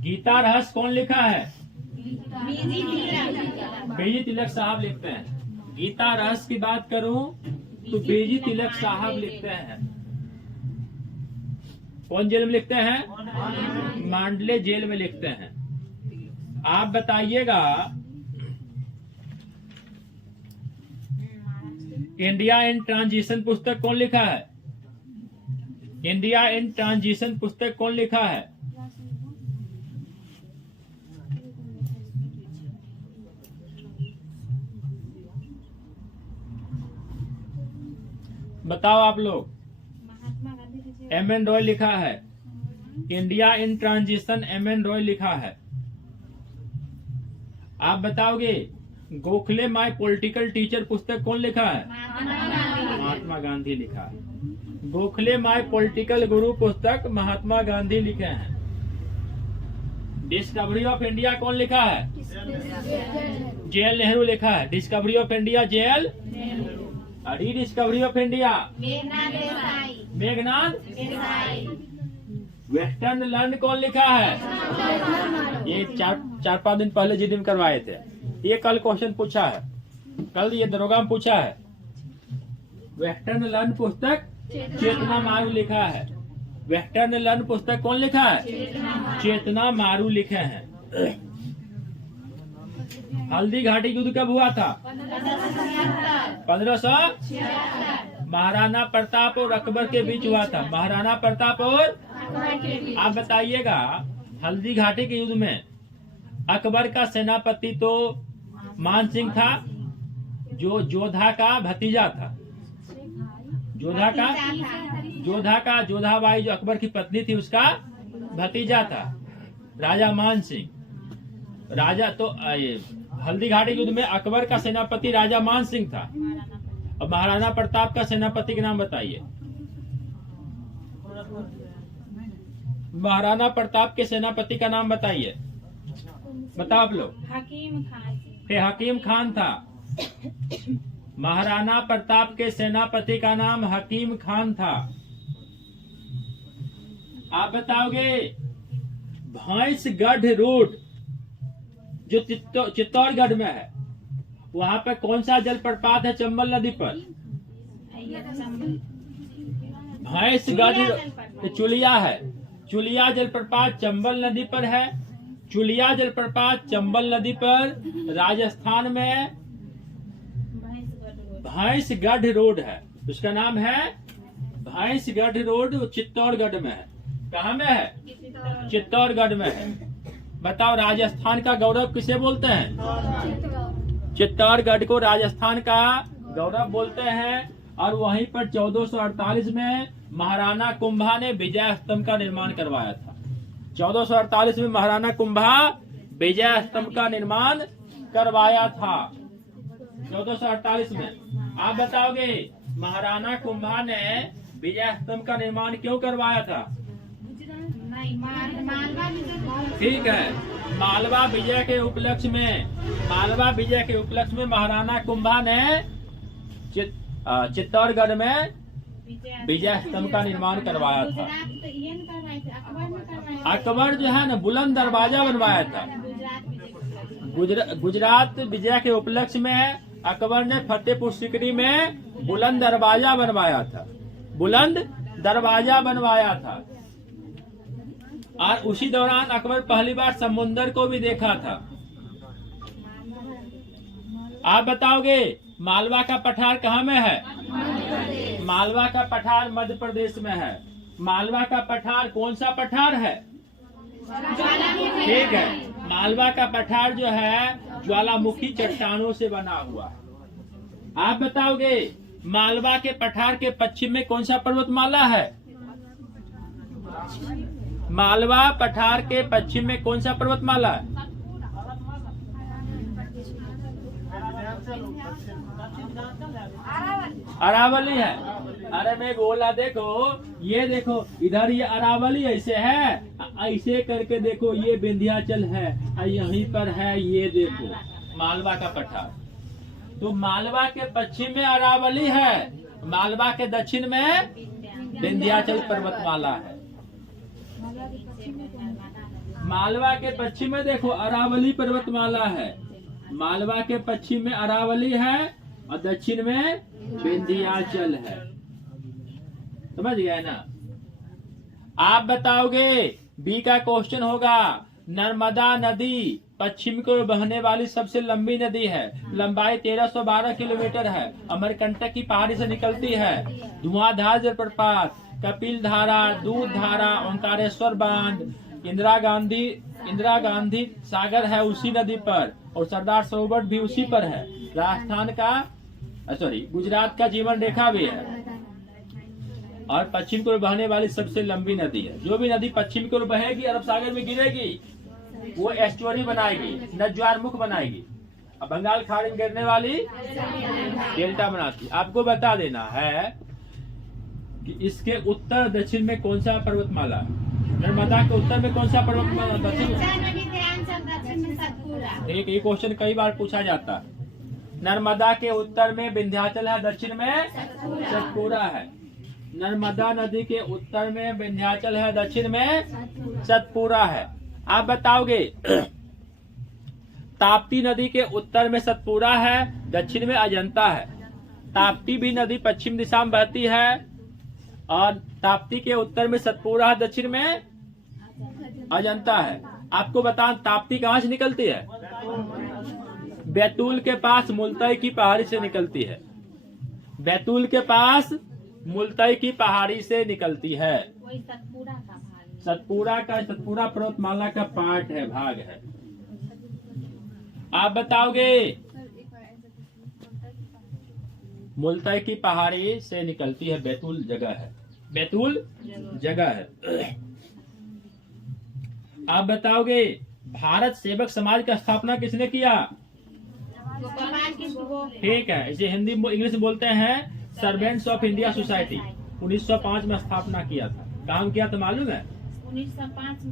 गीता रहस्य कौन लिखा है? बीजी तिलक साहब लिखते हैं। गीता रहस्य की बात करूं तो बीजी तिलक साहब लिखते हैं। कौन जेल में लिखते हैं? मांडले जेल में लिखते हैं। आप बताइएगा, इंडिया इन ट्रांजिशन पुस्तक कौन लिखा है? इंडिया इन ट्रांजिशन पुस्तक कौन लिखा है? बताओ आप लोग। एम.एन. रॉय लिखा है। India in transition M.N.. Roy लिखा है। आप बताओगे गोखले माय पॉलिटिकल टीचर पुस्तक कौन लिखा है? महात्मा गांधी लिखा है। गोखले माय पॉलिटिकल गुरु पुस्तक महात्मा गांधी लिखे हैं। डिस्कवरी ऑफ इंडिया कौन लिखा है? जे.एल. नेहरू लिखा है। Discovery of India J L. अरे discovery of India Meghnath. Western learn कौन लिखा है? ये चार पांच दिन पहले जीडी में करवाए थे। ये कल क्वेश्चन पूछा है, कल ये दरोगा में पूछा है। वेस्टर्न लर्न पुस्तक चेतना मारू लिखा है। वेस्टर्न लर्न पुस्तक कौन लिखा है? चेतना मारू लिखे हैं। हल्दी घाटी युद्ध कब हुआ था? 1576। महाराणा प्रताप और अकबर के बीच हुआ था। महाराणा प्रताप और आप बताइएगा, हल्दी घाटी के युद्ध में अकबर का सेनापति तो मान सिंह था, जो जोधा का भतीजा था। जोधाबाई जो अकबर की पत्नी थी, उसका भतीजा था राजा मान सिंह। राजा तो हल्दी घाटी युद्ध में अकबर का सेनापति राजा मान सिंह था। अब महाराणा प्रताप का सेनापति का नाम बताइए। महाराणा प्रताप के सेनापति का नाम बताइए। बताओ आप लोग। हकीम खान था। महाराणा प्रताप के सेनापति का नाम हकीम खान था। आप बताओगे भैंसगढ़ रोड जो चित्तौड़गढ़ में है, वहाँ पे कौन सा जलप्रपात है चंबल नदी पर? भैंसगढ़ चुलिया है। चुलिया जलप्रपात चंबल नदी पर है। चुलिया जलप्रपात चंबल नदी पर राजस्थान में भैंसगढ़ रोड है। उसका नाम है भैंसगढ़ रोड। चित्तौड़गढ़ में है। कहाँ में है? चित्तौड़गढ़ में है। बताओ राजस्थान का गौरव किसे बोलते हैं? चित्तौड़गढ़ को राजस्थान का गौरव बोलते हैं। और वहीं पर 1448 में महाराणा कुंभा ने विजय स्तंभ का निर्माण करवाया था। 1448 में महाराणा कुंभा विजय स्तंभ का निर्माण करवाया था। 1448 में। आप बताओगे महाराणा कुंभा ने विजय स्तंभ का निर्माण क्यों करवाया था? ठीक है, मालवा विजय के उपलक्ष्य में महाराणा कुंभा ने चित्तौड़गढ़ में विजय स्तंभ का निर्माण करवाया था। अकबर जो है ना बुलंद दरवाजा बनवाया था। गुजरात विजय के उपलक्ष्य में अकबर ने फतेहपुर सीकरी में बुलंद दरवाजा बनवाया था। बुलंद दरवाजा बनवाया था। और उसी दौरान अकबर पहली बार समुंदर को भी देखा था। आप बताओगे मालवा का पठार कहाँ में है? मालवा का पठार मध्य प्रदेश में है। मालवा का पठार कौन सा पठार है? ठीक है, मालवा का पठार जो है ज्वालामुखी चट्टानों से बना हुआ है। आप बताओगे मालवा के पठार के पश्चिम में कौन सा पर्वतमाला है? मालवा पठार के पश्चिम में कौन सा पर्वतमाला है? अरावली है। अरे मैं बोला देखो, ये देखो इधर ये अरावली ऐसे है, ऐसे करके देखो ये विंध्याचल है, यहीं पर है ये देखो मालवा का पठार। तो मालवा के पश्चिम में अरावली है, मालवा के दक्षिण में विंध्याचल पर्वतमाला है। मालवा के पश्चिम में देखो अरावली पर्वतमाला है। मालवा के पश्चिम में अरावली है और दक्षिण में विंध्याचल है। समझ गए ना? आप बताओगे, बी का क्वेश्चन होगा, नर्मदा नदी पश्चिम की ओर बहने वाली सबसे लंबी नदी है। लंबाई 1312 किलोमीटर है। अमरकंटक की पहाड़ी से निकलती है। धुआंधार जलप्रपात, कपिल धारा, दूध धारा, ओंकारेश्वर बांध, इंदिरा गांधी सागर है उसी नदी पर, और सरदार सरोवर भी उसी पर है। राजस्थान का गुजरात का जीवन रेखा भी है, और पश्चिम की ओर बहने वाली सबसे लंबी नदी है। जो भी नदी पश्चिम की ओर बहेगी, अरब सागर में गिरेगी, वो एस्टुअरी बनाएगी, नज्वार मुख बनाएगी, और बंगाल खाड़ी में गिरने वाली डेल्टा बनाती। आपको बता देना है कि इसके उत्तर दक्षिण में कौन सा पर्वतमाला है। नर्मदा के उत्तर में कौन सा पर्वतमाला, दक्षिण। एक ये क्वेश्चन कई बार पूछा जाता है। नर्मदा के उत्तर में विंध्याचल है, दक्षिण में सतपुड़ा है। नर्मदा नदी के उत्तर में विंध्याचल है, दक्षिण में सतपुड़ा है। आप बताओगे, ताप्ती नदी के उत्तर में सतपुड़ा है, दक्षिण में अजंता है। ताप्ती भी नदी पश्चिम दिशा में बहती है, और ताप्ती के उत्तर में सतपुड़ा है, दक्षिण में अजंता है। आपको बता, ताप्ती कहाँ से निकलती है? बैतूल के पास मुल्ताई की पहाड़ी से निकलती है। बैतूल के पास मुल्ताई की पहाड़ी से निकलती है। सतपुड़ा पर्वतमाला का पार्ट है, भाग है। आप बताओगे, मुल्ताई की पहाड़ी से निकलती है, बैतूल जगह है, बैतूल जगह है। आप बताओगे, भारत सेवक समाज का स्थापना किसने किया? ठीक है, इसे हिंदी इंग्लिश में बोलते हैं सर्वेंट्स ऑफ इंडिया सोसाइटी। 1905 में स्थापना किया था। काम किया था मालूम है? 1905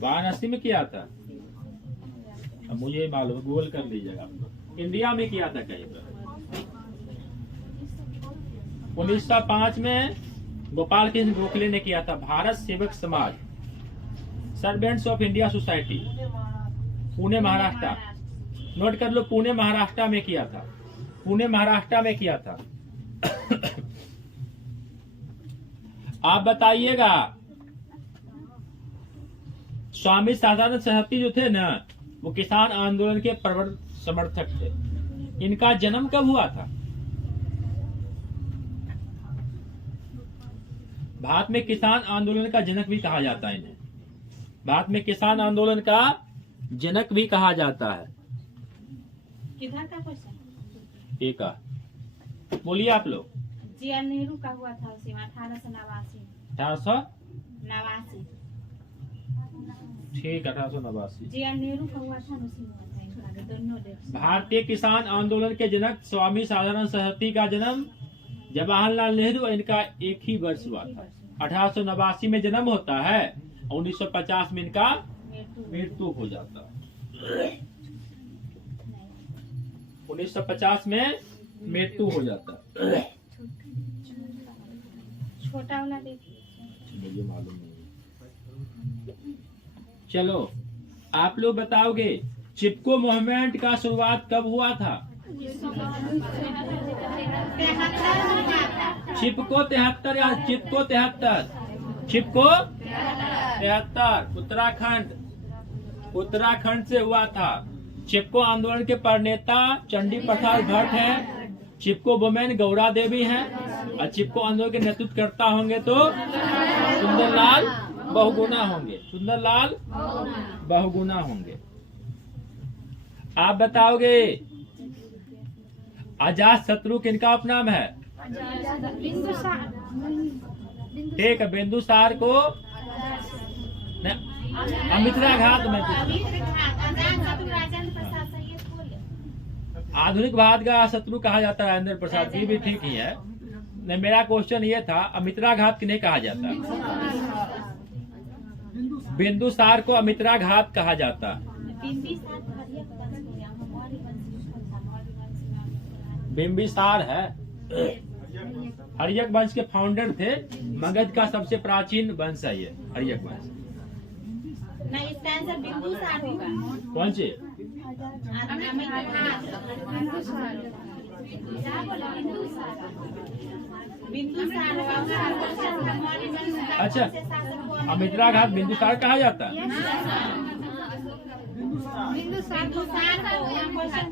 वाराणसी में किया था। अब मुझे मालूम, गूगल कर लीजिएगा आप लोग। इंडिया में किया था कहीं पर। 1905 में गोपाल कृष्ण गोखले ने किया था। भारत सेवक समाज, servants of India society, Pune Maharashtra. Note कर लो, पुणे महाराष्ट्र में किया था। पुणे महाराष्ट्र में किया था। आप बताइएगा, स्वामी साधारण सरस्वती जो थे ना, वो किसान आंदोलन के प्रबल समर्थक थे। इनका जन्म कब हुआ था? भारत में किसान आंदोलन का जनक भी कहा जाता है इन्हें। भारत में किसान आंदोलन का जनक भी कहा जाता है। किधर का क्वेश्चन? एक बोलिए आप लोग। जवाहरलाल नेहरू का हुआ था उसी में 1889। 1889। ठीक, 1889। जवाहरलाल नेहरू का हुआ था उसी में दोनों देश। भारतीय किसान आंदोलन के जनक स्वामी साधारण सरस्वती का जन्म जवाहरलाल नेहरू, इनका एक ही वर्ष हुआ था। 1889 में जन्म होता है, 1950 में इनका मृत्यु हो जाता है। 1950 में मृत्यु हो जाता है। छोटा वाला देखिए, मुझे मालूम नहीं। चलो, आप लोग बताओगे, चिपको मूवमेंट का शुरुआत कब हुआ था? चिपको 73 या चिपको 73? चिपको 73 उत्तराखंड से हुआ था। चिपको आंदोलन के प्रणेता चंडी प्रसाद भट्ट हैं। चिपको वुमेन गौरा देवी हैं, और चिपको आंदोलन के नेतृत्व करता होंगे तो सुंदरलाल बहुगुणा होंगे। सुंदरलाल बहुगुणा होंगे। आप बताओगे, अजात शत्रु किनका उपनाम है? ठीक है, बिंदुसार को अमित्रा घात में। आधुनिक भारत का शत्रु कहा जाता है राजेंद्र प्रसाद, ये भी ठीक ही है। मेरा क्वेश्चन ये था, अमित्रा घात किन्हें कहा जाता है? बिंदुसार को अमित्रा घात कहा जाता है। बिंबिसार है। हर्यक वंश के फाउंडर थे। मगध का सबसे प्राचीन वंश है ये हर्यक वंश। नहीं, इसका आंसर बिंदुसार होगा। कौन से? बिंदुसार होगा। अच्छा, अमित्रा घाट बिंदुसार कहा जाता है?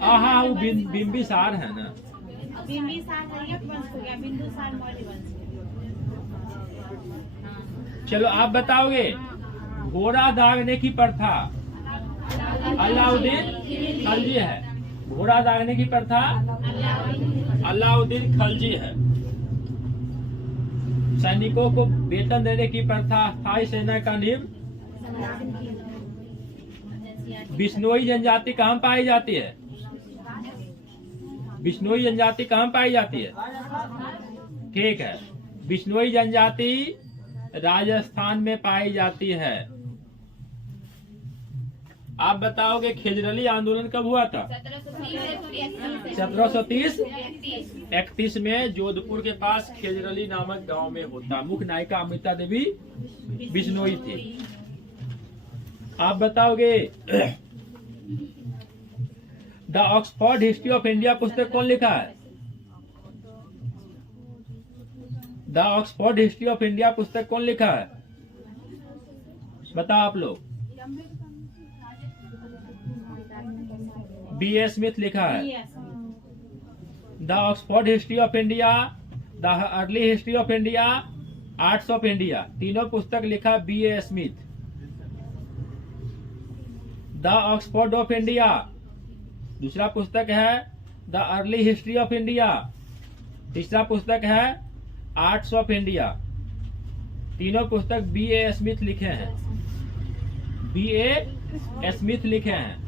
हाँ, वो बिंबिसार है ना। बिंबिसार हर्यक वंश हो गया, बिंदुसार मौर्य वंश। चलो आप बताओगे, घोड़ा दागने की प्रथा अलाउद्दीन खलजी है। घोड़ा दागने की प्रथा अलाउद्दीन खलजी है। सैनिकों को वेतन देने की प्रथा स्थायी सेना का नियम। बिश्नोई जनजाति कहाँ पाई जाती है? बिश्नोई जनजाति कहाँ पाई जाती है? ठीक है, बिश्नोई जनजाति राजस्थान में पाई जाती है। आप बताओगे खेजरली आंदोलन कब हुआ था? 1730-31 में जोधपुर के पास खेजरली नामक गांव में होता। मुख्य नायिका अमृता देवी बिश्नोई थी। आप बताओगे the Oxford history of India पुस्तक कौन लिखा है? The Oxford history of India पुस्तक कौन लिखा है? बताओ आप लोग। B.A. स्मिथ लिखा है। The Oxford history of India, the early history of India, arts of India, तीनों पुस्तक लिखा B.A. Smith. The Oxford of India दूसरा पुस्तक है, the early history of India तीसरा पुस्तक है, आर्ट्स ऑफ इंडिया। तीनों पुस्तक B.A. स्मिथ लिखे हैं। B.A. स्मिथ लिखे हैं।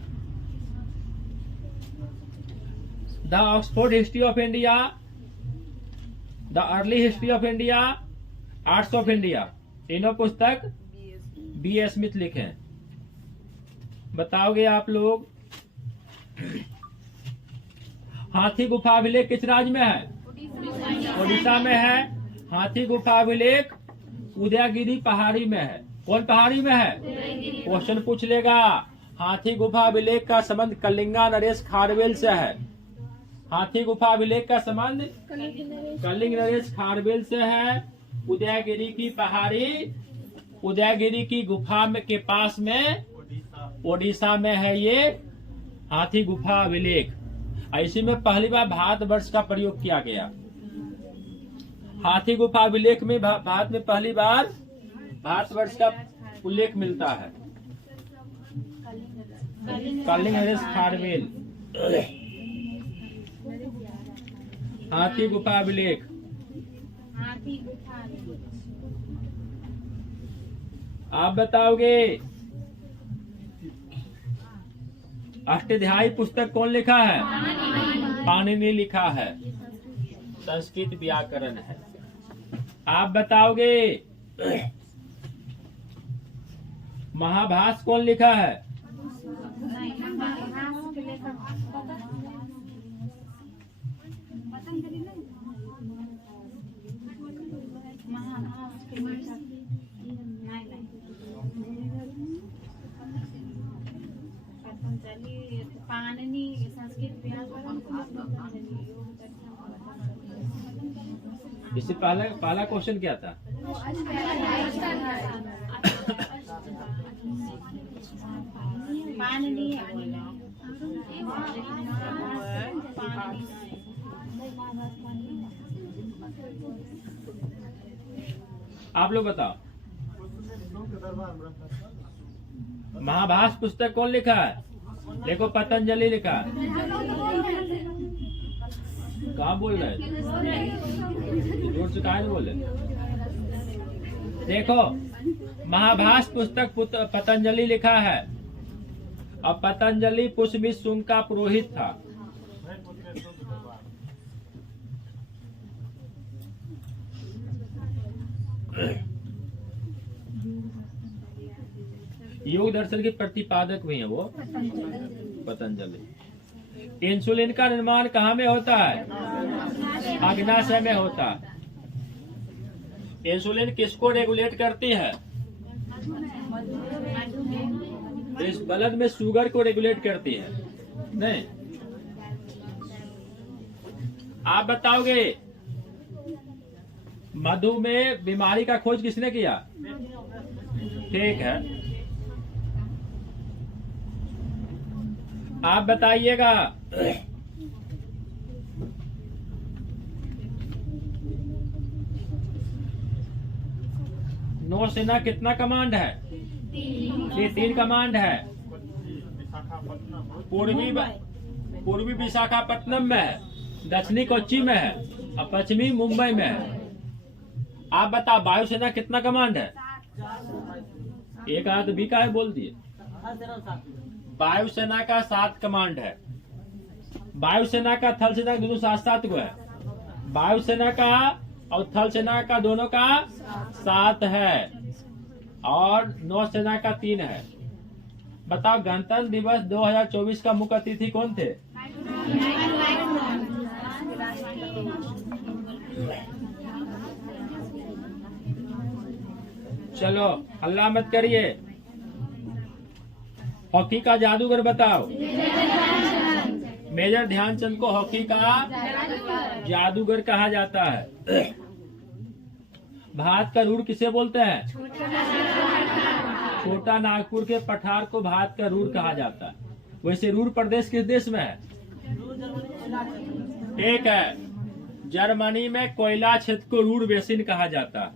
The Oxford history of India, the early history of India, arts of India, तीनों पुस्तक B.A. स्मिथ लिखे हैं। बताओगे आप लोग, हाथी गुफा अभिलेख किस राज्य में है? ओडिशा में है। हाथी गुफा अभिलेख उदयगिरी पहाड़ी में है। कौन पहाड़ी में है? क्वेश्चन पूछ लेगा। हाथी गुफा अभिलेख का संबंध कलिंगा नरेश खारवेल से है। हाथी गुफा अभिलेख का संबंध कलिंग नरेश खारवेल से है। उदयगिरी की पहाड़ी, उदयगिरी की गुफा में के पास में ओडिशा में है ये हाथी गुफा अभिलेख। इसी में पहली बार भारतवर्ष का प्रयोग किया गया। हाथी गुफा अभिलेख में भारत में पहली बार भारतवर्ष का उल्लेख मिलता है। कलिंग नरेश खारवेल, हाथी गुफा अभिलेख। आप बताओगे, अष्टाध्यायी पुस्तक कौन लिखा है? पाणिनि लिखा है। संस्कृत व्याकरण है। आप बताओगे, महाभाष्य कौन लिखा है? पाणिनि संस्कृत व्याकरण। इससे पहला क्वेश्चन क्या था? पाणिनि। आप लोग बताओ, महाभाष्य पुस्तक कौन लिखा है? देखो, पतंजलि लिखा है। कहाँ बोल रहे हैं? जोर से कहाँ बोले? देखो, महाभाष्य पुस्तक पतंजलि लिखा है। और पतंजलि पुष्पमिश्र शुंग का पुरोहित था। योग दर्शन के प्रतिपादक भी हैं वो पतंजलि। इंसुलिन का निर्माण कहाँ में होता है? अग्नाशय में होता है। इंसुलिन किसको रेगुलेट करती है? इस ब्लड में शुगर को रेगुलेट करती है। नहीं, आप बताओगे मधुमेह बीमारी का खोज किसने किया? ठीक है, आप बताइएगा नौसेना कितना कमांड है? ये 3 कमांड है। पूर्वी विशाखापट्टनम में है, दक्षिणी कोच्चि में है और पश्चिमी मुंबई में है। आप बताओ वायुसेना कितना कमांड है? एक आध भी का है बोल दिए। वायुसेना का 7 कमांड है। वायुसेना का थल सेना का दोनों 7-7 को है। वायुसेना का और थल सेना का दोनों का 7 है और नौसेना का 3 है। बताओ गणतंत्र दिवस 2024 का मुख्य अतिथि कौन थे? चलो हल्ला मत करिए। हॉकी का जादूगर बताओ। मेजर ध्यानचंद को हॉकी का जादूगर कहा जाता है। भारत का रूर किसे बोलते हैं? छोटा नागपुर के पठार को भारत का रूर कहा जाता है। वैसे रूर प्रदेश किस देश में है? ठीक है, जर्मनी में कोयला क्षेत्र को रूर बेसिन कहा जाता है।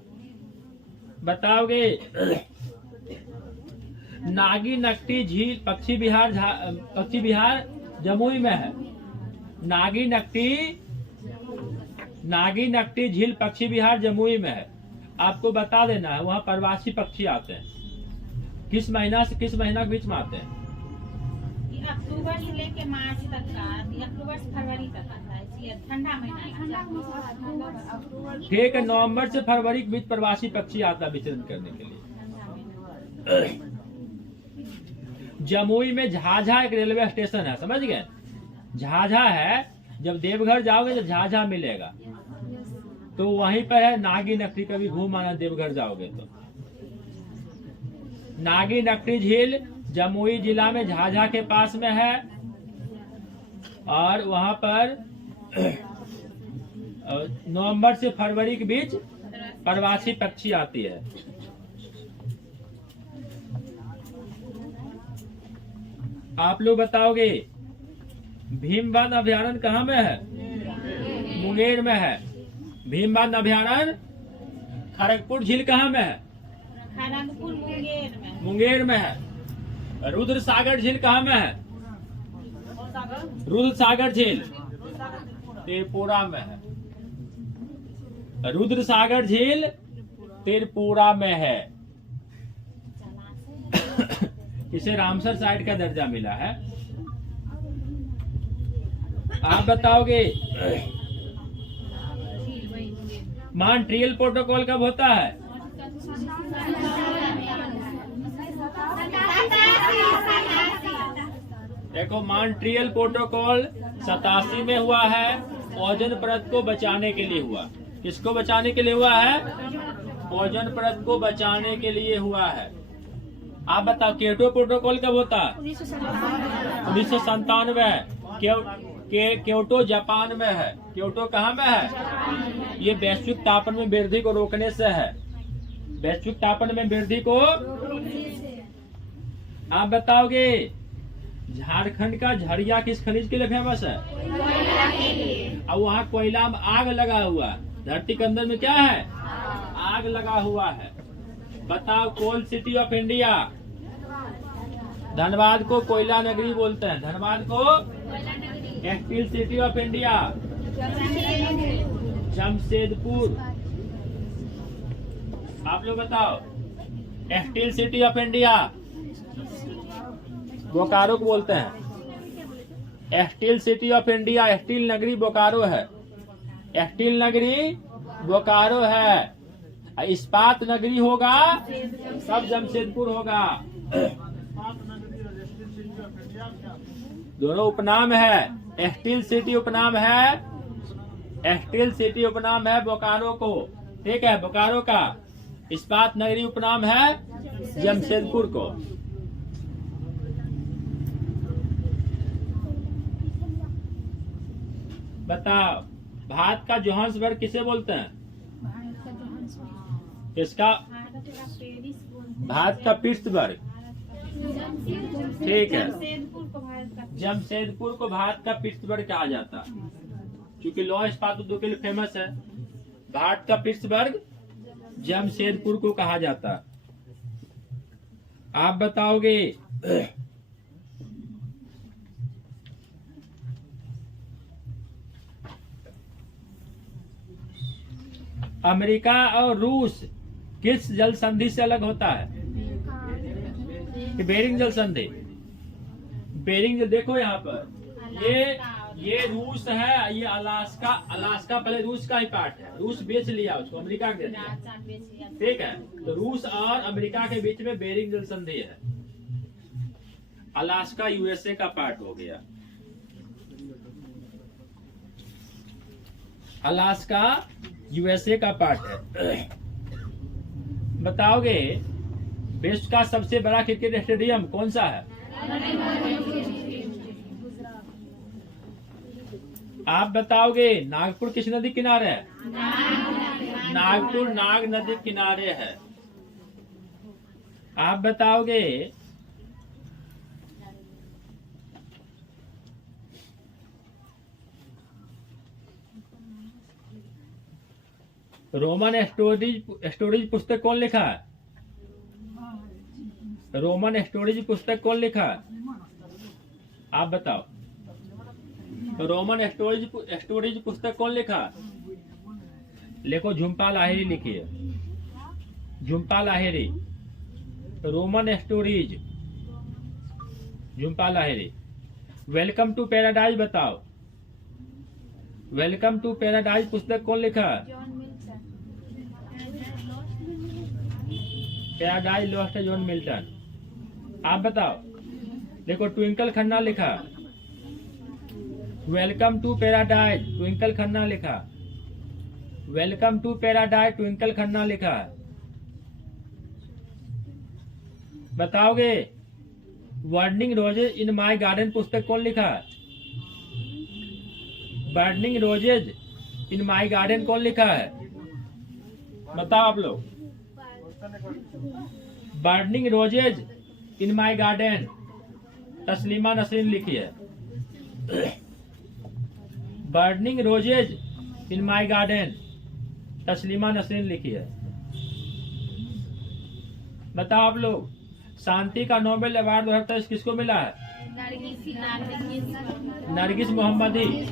बताओगे नागी नकटी झील पक्षी विहार जमुई में है। नागी नकटी झील पक्षी विहार जमुई में है। आपको बता देना है, वहाँ प्रवासी पक्षी आते हैं। किस महीना से किस महीना के बीच में आते हैं? अक्टूबर से लेके मार्च तक का, अक्टूबर से फरवरी तक आता है, इसलिए ठंडा महीना। ठीक है, नवंबर से फरवरी के बीच प्रवासी पक्षी आता है विचरण करने के लिए। जमुई में झाझा एक रेलवे स्टेशन है, समझ गए? झाझा है, जब देवघर जाओगे तो झाझा मिलेगा, तो वहीं पर है नागी नकटी। कभी घूम आना देवघर जाओगे तो। नागी नकटी झील जमुई जिला में झाझा के पास में है और वहां पर नवंबर से फरवरी के बीच प्रवासी पक्षी आती है। आप लोग बताओगे भीमबांध अभयारण्य कहाँ में है? मुंगेर में है। भीमबांध अभयारण्य। खड़गपुर झील कहाँ में है? खड़गपुर मुंगेर में है। रुद्र सागर झील कहाँ में है? रुद्र सागर झील त्रिपुरा में है। रुद्र सागर झील त्रिपुरा में है। इसे रामसर साइट का दर्जा मिला है। आप बताओगे मॉन्ट्रियल प्रोटोकॉल कब होता है? देखो मॉन्ट्रियल प्रोटोकॉल 87 में हुआ है। ओजोन परत को बचाने के लिए हुआ। किसको बचाने के लिए हुआ है? ओजोन परत को बचाने के लिए हुआ है। आप बताओ क्योटो प्रोटोकॉल कब होता है? 1997। क्योटो जापान में है। क्योटो कहाँ में है? ये वैश्विक तापन में वृद्धि को रोकने से है। वैश्विक तापन में वृद्धि को। आप बताओगे झारखंड का झरिया किस खनिज के लिए फेमस है? और वहाँ कोयला में आग लगा हुआ है। धरती के अंदर में क्या है? आग लगा हुआ है। बताओ कोल सिटी ऑफ इंडिया। धनबाद को कोयला नगरी बोलते हैं। धनबाद को steel city of India. Jamshedpur. आप लोग बताओ steel city of India Bokaro को बोलते हैं। Steel city of India, steel नगरी बोकारो है। स्टील नगरी बोकारो है। इस्पात नगरी होगा सब जमशेदपुर होगा। दोनों उपनाम है। स्टील सिटी उपनाम है स्टील सिटी उपनाम है बोकारो को, ठीक है। बोकारो का इस्पात नगरी उपनाम है जमशेदपुर को। बताओ भारत का जोहान्सबर्ग किसे बोलते हैं? किसका? भारत का पिट्सबर्ग, ठीक है। जमशेदपुर को भारत का पिट्सबर्ग कहा जाता है, क्योंकि लौह इस्पात उद्योग के लिए फेमस है। भारत का पिट्सबर्ग जमशेदपुर को कहा जाता है। आप बताओगे अमेरिका और रूस किस जल संधि से अलग होता है? बेरिंग जल संधि। बेरिंग जल, देखो यहाँ पर ये रूस है, ये अलास्का। अलास्का पहले रूस का ही पार्ट है, रूस बेच लिया उसको, अमेरिका के दे दिया, ठीक है। तो रूस और अमेरिका के बीच में बेरिंग जल संधि है। अलास्का यूएसए का पार्ट हो गया। अलास्का यूएसए का पार्ट है। बताओगे विश्व का सबसे बड़ा क्रिकेट स्टेडियम कौन सा है? आप बताओगे नागपुर किस नदी किनारे है? नागपुर नाग नदी किनारे है। आप बताओगे रोमन स्टोरीज पुस्तक कौन लिखा है? रोमन स्टोरीज पुस्तक कौन लिखा है? आप बताओ रोमन स्टोरीज पुस्तक कौन लिखा? लिखो झुम्पा लाहिरी लिखिए, Jhumpa Lahiri. Roman stories Jhumpa Lahiri. Welcome to paradise बताओ, वेलकम टू पैराडाइज पुस्तक कौन लिखा? पैराडाइज लॉस्ट है जॉन मिल्टन। आप बताओ। देखो ट्विंकल खन्ना लिखा, welcome to paradise Twinkle Khanna लिखा, welcome to paradise Twinkle Khanna लिखा। बताओगे burning roses in my garden पुस्तक कौन लिखा? Burning roses in my garden कौन लिखा है? बताओ आप लोग। Burning roses in my garden Taslima Nasrin लिखी है। Burning roses in my garden Taslima Nasrin लिखी है। बताओ आप लोग शांति का नोबेल अवार्ड 2023 किसको मिला है? नरगिस मोहम्मदी,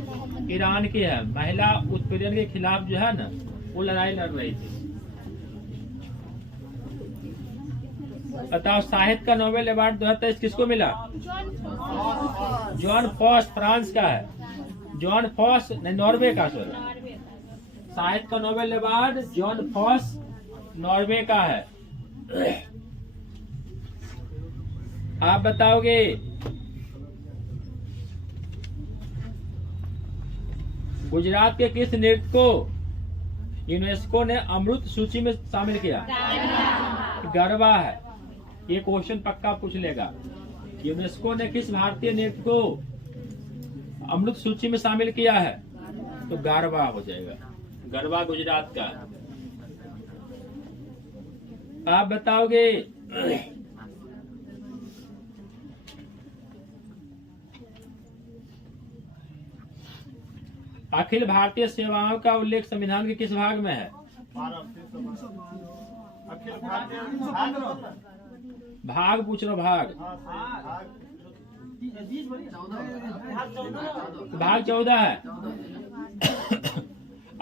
ईरान की है। महिला उत्पीड़न के खिलाफ जो है ना वो लड़ाई लड़ रही थी। बताओ साहित्य का नोबेल अवार्ड 2023 किसको मिला? जॉन फॉस, फ्रांस का है। जॉन फॉस नॉर्वे का, सॉरी। साहित्य का Nobel award Jon Fosse Norway का है। आप बताओगे गुजरात के किस नृत्य को यूनेस्को ने अमृत सूची में शामिल किया? गरबा है। ये क्वेश्चन पक्का पूछ लेगा। यूनेस्को ने किस भारतीय नृत्य को अमृत सूची में शामिल किया है? तो गरबा हो जाएगा। गरबा गुजरात का। आप बताओगे अखिल भारतीय सेवाओं का उल्लेख संविधान के किस भाग में है? भाग पूछ रहा, भाग। भाग 14 है।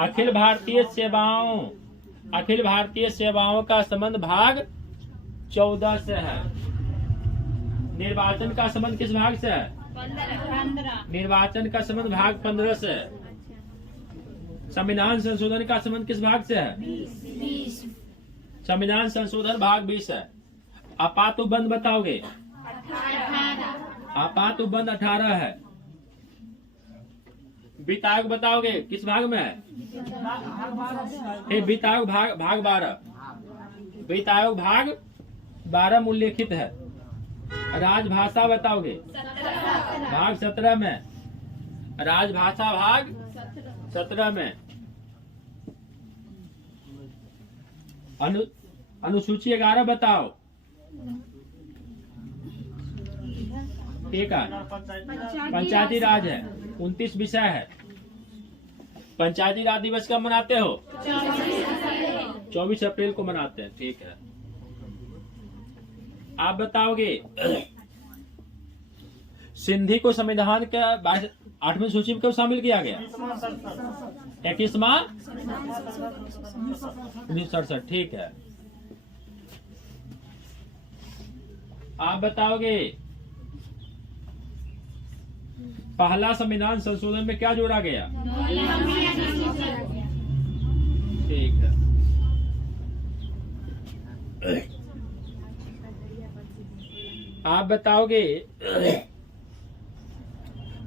अखिल भारतीय सेवाओं का संबंध भाग 14 से है। निर्वाचन का संबंध किस भाग से है? 15। निर्वाचन का संबंध भाग 15 से है। संविधान संशोधन का संबंध किस भाग से है? 20। संविधान संशोधन भाग 20 है। आपातबंद बताओगे? 18। आपातबंद 18 है। वित्त आयोग बताओगे किस भाग में है? वित्त आयोग भाग 12, वित्त आयोग भाग 12 में उल्लेखित है। राजभाषा बताओगे भाग 17 में, राजभाषा भाग 17 में। अनुसूची 11 बताओ। ठीक है, पंचायती राज है, 29 विषय है। पंचायती राज दिवस कब मनाते हो? 24 अप्रैल को मनाते हैं। ठीक है, आप बताओगे सिंधी को संविधान के 8वीं सूची में कब शामिल किया गया? 1967। ठीक है, आप बताओगे पहला संविधान संशोधन में क्या जोड़ा गया? ठीक है, आप बताओगे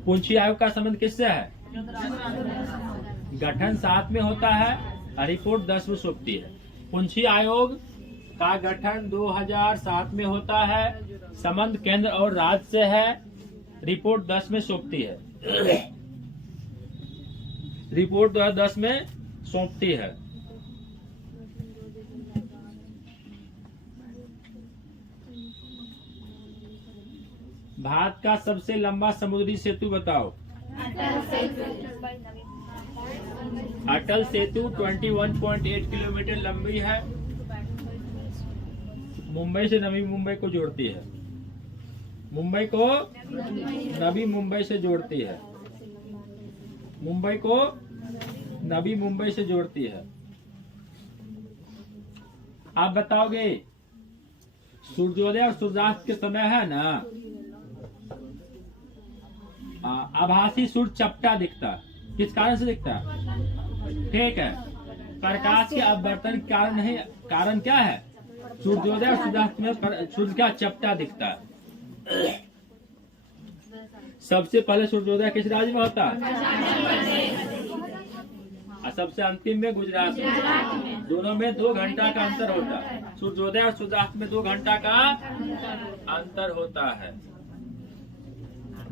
पूंछी आयोग का संबंध किससे है? गठन 7 में होता है, रिपोर्ट 10 में सौंपती है। पूंछी आयोग का गठन 2007 में होता है, संबंध केंद्र और राज्य से है, रिपोर्ट 10 में सौंपती है। रिपोर्ट 10 में सौंपती है। भारत का सबसे लंबा समुद्री सेतु बताओ। अटल सेतु 21.8 किलोमीटर लंबी है, मुंबई से नवी मुंबई को जोड़ती है। मुंबई को नवी मुंबई से जोड़ती है। मुंबई को नवी मुंबई से जोड़ती है। आप बताओगे सूर्योदय और सूर्यास्त के समय है ना, आभासी सूर्य चपटा दिखता है। किस कारण से दिखता है? ठीक है, प्रकाश के अपवर्तन के कारण नहीं। कारण क्या है? सूर्योदय और सूर्यास्त में सूर्य का चपटा दिखता है। सबसे पहले सूर्योदय किस राज्य में होता है? और सबसे अंतिम में गुजरात में। दोनों में 2 घंटा का अंतर होता है। सूर्योदय और सूर्यास्त में 2 घंटा का अंतर होता है।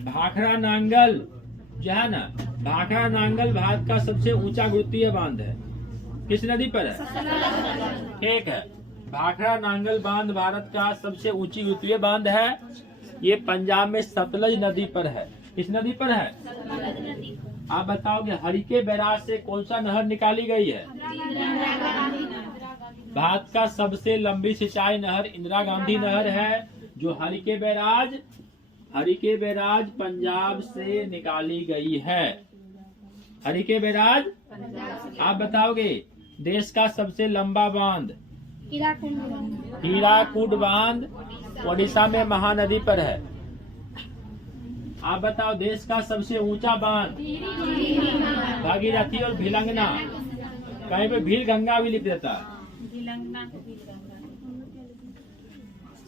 भाखड़ा नांगल जो है ना, भाखड़ा नांगल भारत का सबसे ऊंचा गुरुत्वीय बांध है। किस नदी पर है? ठीक है, भाखड़ा नांगल बांध भारत का सबसे ऊंची गुरुत्वीय बांध है। ये पंजाब में सतलज नदी पर है। किस नदी पर है? आप बताओगे हरिके बैराज से कौन सा नहर निकाली गई है? भारत का सबसे लंबी सिंचाई नहर इंदिरा गांधी नहर है, जो हरिके बैराज पंजाब से निकाली गई है। हरिके बैराज। आप बताओगे देश का सबसे लंबा बांध? हीराकुड बांध ओडिशा में महानदी पर है। आप बताओ देश का सबसे ऊंचा बांध? भागीरथी और भिलंगना। कहीं पे भील गंगा भी लिख देता है।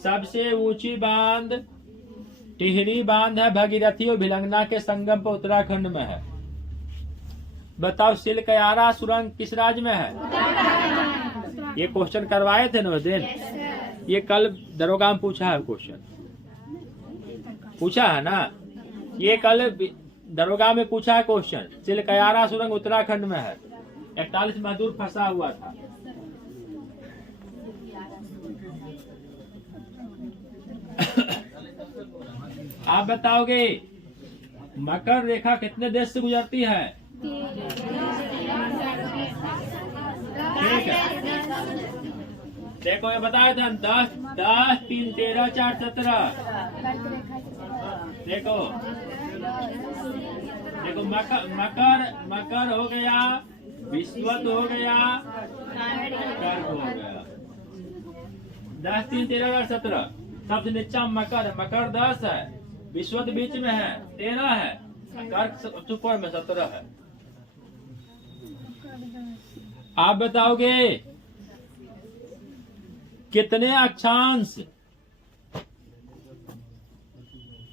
सबसे ऊंची बांध टिहरी बांध है, भागीरथी और भिलंगना के संगम पर उत्तराखंड में है। बताओ सिलकयारा सुरंग किस राज्य में है? ये क्वेश्चन करवाए थे ना उस दिन। ये कल दरोगा में पूछा है, क्वेश्चन पूछा है ना, ये कल दरोगा में पूछा है क्वेश्चन। सिलकयारा सुरंग उत्तराखंड में है। 41 मजदूर फंसा हुआ था। आप बताओगे मकर रेखा कितने देश से गुजरती है? ठीक है, देखो ये बताया था 10, 3, 13, 4, 17। देखो मकर हो गया, विश्वत हो गया, कर्क हो गया। 10, 3, 13 और 17। सबसे नीचा मकर 10 है, विश्वत बीच में है 13 है, कर्क ऊपर में 17 है। आप बताओगे कितने अक्षांश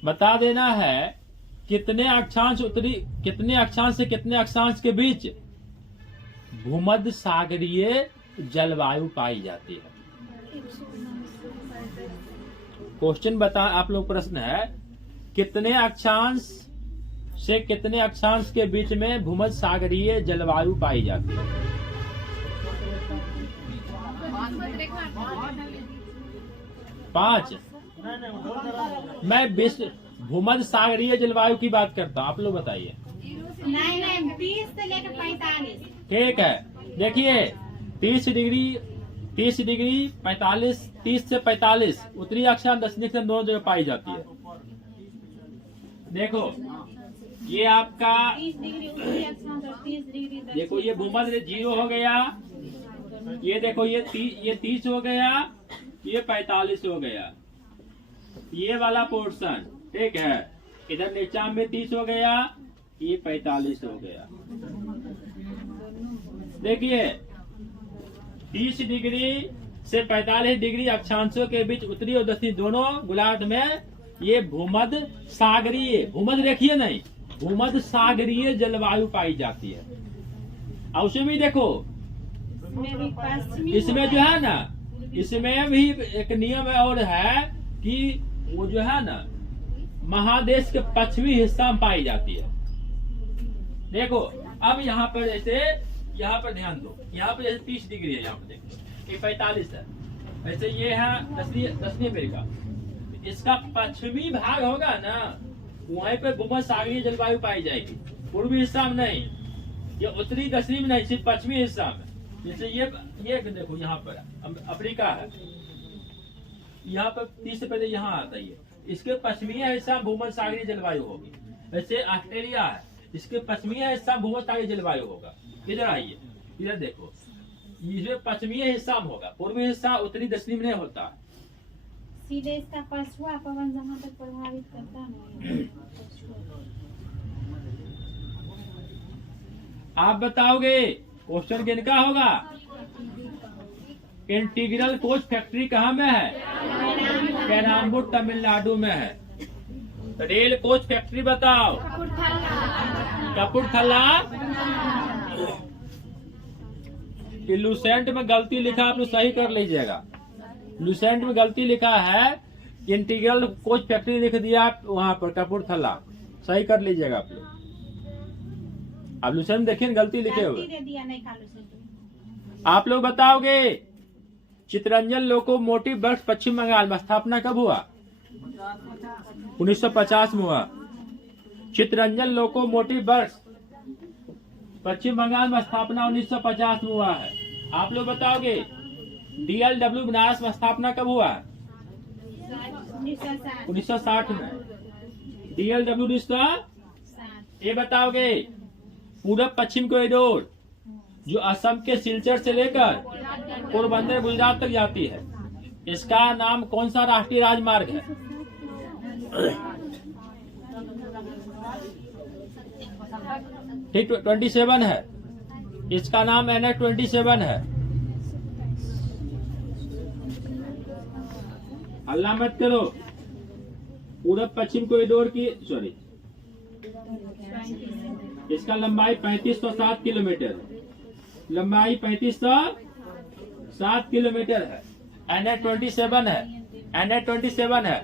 बता देना है कितने अक्षांश उत्तरी, कितने अक्षांश से कितने अक्षांश के बीच भूमध्य सागरीय जलवायु पाई जाती है? क्वेश्चन बता, आप लोग प्रश्न है कितने अक्षांश से कितने अक्षांश के बीच में भूमध्य सागरीय जलवायु पाई जाती है? 5। मैं विश्व भूमध्य सागरीय जलवायु की बात करता हूँ, आप लोग बताइए। नहीं 30 से लेकर 45। ठीक है, देखिए 30 डिग्री 45, 30 से 45 उत्तरी अक्षांश दक्षिणी अक्षांश दोनों जगह पाई जाती है। देखो ये आपका 30 डिग्री उत्तरी अक्षांश और 30 डिग्री दक्षिण। देखो ये भूमध्य 0 हो गया, ये देखो ये 30 हो गया, ये 45 हो गया, ये वाला पोर्शन ठीक है। इधर नीचा में 30 हो गया, ये 45 हो गया। देखिए 30 डिग्री से 45 डिग्री अक्षांशों के बीच उत्तरी और दक्षिणी दोनों गोलार्ध में ये भूमध्य सागरीय, भूमध्य देखिए नहीं, भूमध्य सागरीय जलवायु पाई जाती है। और उसमें भी देखो इसमें जो है ना, इसमें भी एक नियम और है कि वो जो है ना महादेश के पश्चिमी हिस्सा में पाई जाती है। देखो अब यहाँ पर जैसे, यहाँ पर ध्यान दो, यहाँ पर जैसे 30 डिग्री है, यहाँ पर देखो ये 45 है, वैसे ये है दक्षिणी अमेरिका। इसका पश्चिमी भाग होगा ना, वहीं पर भूमध्य सागरीय जलवायु पाई जाएगी, पूर्वी हिस्सा में नहीं, ये उत्तरी दक्षिणी में नहीं, सिर्फ पश्चिमी हिस्सा में। जैसे ये देखो यहाँ पर अफ्रीका है, यहाँ पर 30 से पहले यहाँ आता है, इसके पश्चिमी हिस्सा भूमध्य सागरीय जलवायु होगी। वैसे ऑस्ट्रेलिया है, इसके पश्चिमी हिस्सा भूमध्य सागरीय जलवायु होगा। इधर आइए, इधर देखो, ये पश्चिमी हिस्सा में होगा, पूर्वी हिस्सा उत्तरी दक्षिणी में नहीं होता। सीधे इसका पछुआ पवन जहाँ तक प्रभावित करता है। आप बताओगे क्वेश्चन किनका होगा? इंटीग्रल कोच फैक्ट्री कहाँ में है? पेराम्बूर तमिलनाडु में है। रेल कोच फैक्ट्री बताओ। कपूरथला। लुसेंट में गलती लिखा, आप लोग सही कर लीजिएगा। लुसेंट में गलती लिखा है, इंटीग्रल कोच फैक्ट्री लिख दिया वहां पर कपूरथला, सही कर लीजिएगा आप लोग। अब लुसेंट देखिए गलती लिखे हुए। आप लोग बताओगे चितरंजन लोकोमोटिव वर्क्स पश्चिम बंगाल में स्थापना कब हुआ? 1950 में हुआ। चितरंजन लोकोमोटिव वर्क्स पश्चिम बंगाल में स्थापना 1950 में हुआ है। आप लोग बताओगे DLW बनारस में स्थापना कब हुआ? 1960 में। DLW 1960। ये बताओगे पूरब पश्चिम कॉरिडोर जो असम के सिलचर से लेकर पोरबंदर गुजरात तक जाती है, इसका नाम कौन सा राष्ट्रीय राजमार्ग है? ठीक 27 है, इसका नाम NH 27 है। अल्लाह मत करो। पूरब पश्चिम कॉरिडोर की इसका लंबाई 3507 किलोमीटर है, लंबाई 3507 किलोमीटर है। NH 27 है, NH 27 है।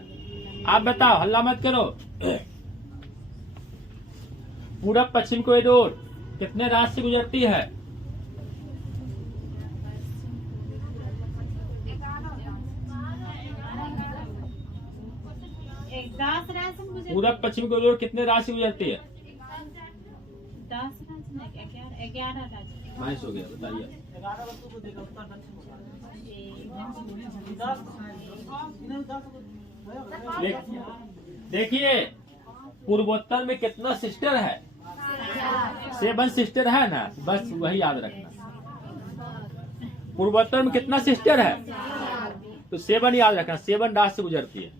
आप बताओ, हल्ला मत करो। पूरब पश्चिम कॉरिडोर कितने राज्य से गुजरती है? 10 राज्य में पूरब पश्चिम कॉरिडोर कितने राज्य से गुजरती है? 10 राज्य, 11 राज्य। माइनस हो गया, बताइए। देखिए पूर्वोत्तर में कितना सिस्टर है? 7 सिस्टर है ना, बस वही याद रखना। पूर्वोत्तर में कितना सिस्टर है? तो 7 याद रखना, 7 राज्य से गुजरती है।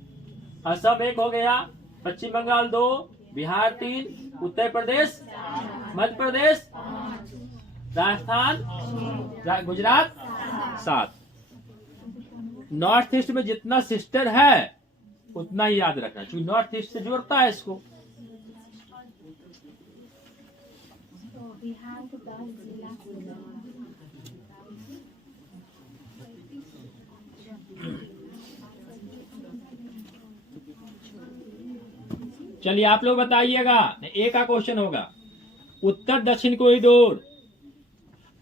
असम 1 हो गया, पश्चिम बंगाल 2, बिहार 3, उत्तर प्रदेश, मध्य प्रदेश, राजस्थान, गुजरात 7। नॉर्थ ईस्ट में जितना सिस्टर है उतना ही याद रखना, क्योंकि नॉर्थ ईस्ट से जोड़ता है इसको। बिहार के 10 जिला चलिए आप लोग बताइएगा, एक का क्वेश्चन होगा। उत्तर दक्षिण कॉरिडोर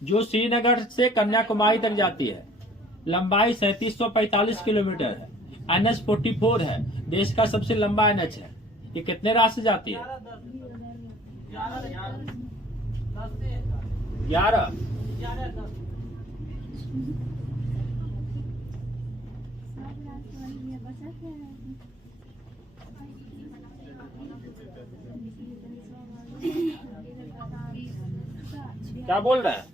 जो श्रीनगर से कन्याकुमारी तक जाती है, लंबाई 3745 किलोमीटर है, NH 44 है, देश का सबसे लंबा NH है। ये कितने राज्य से जाती है? 11। क्या बोल रहे हैं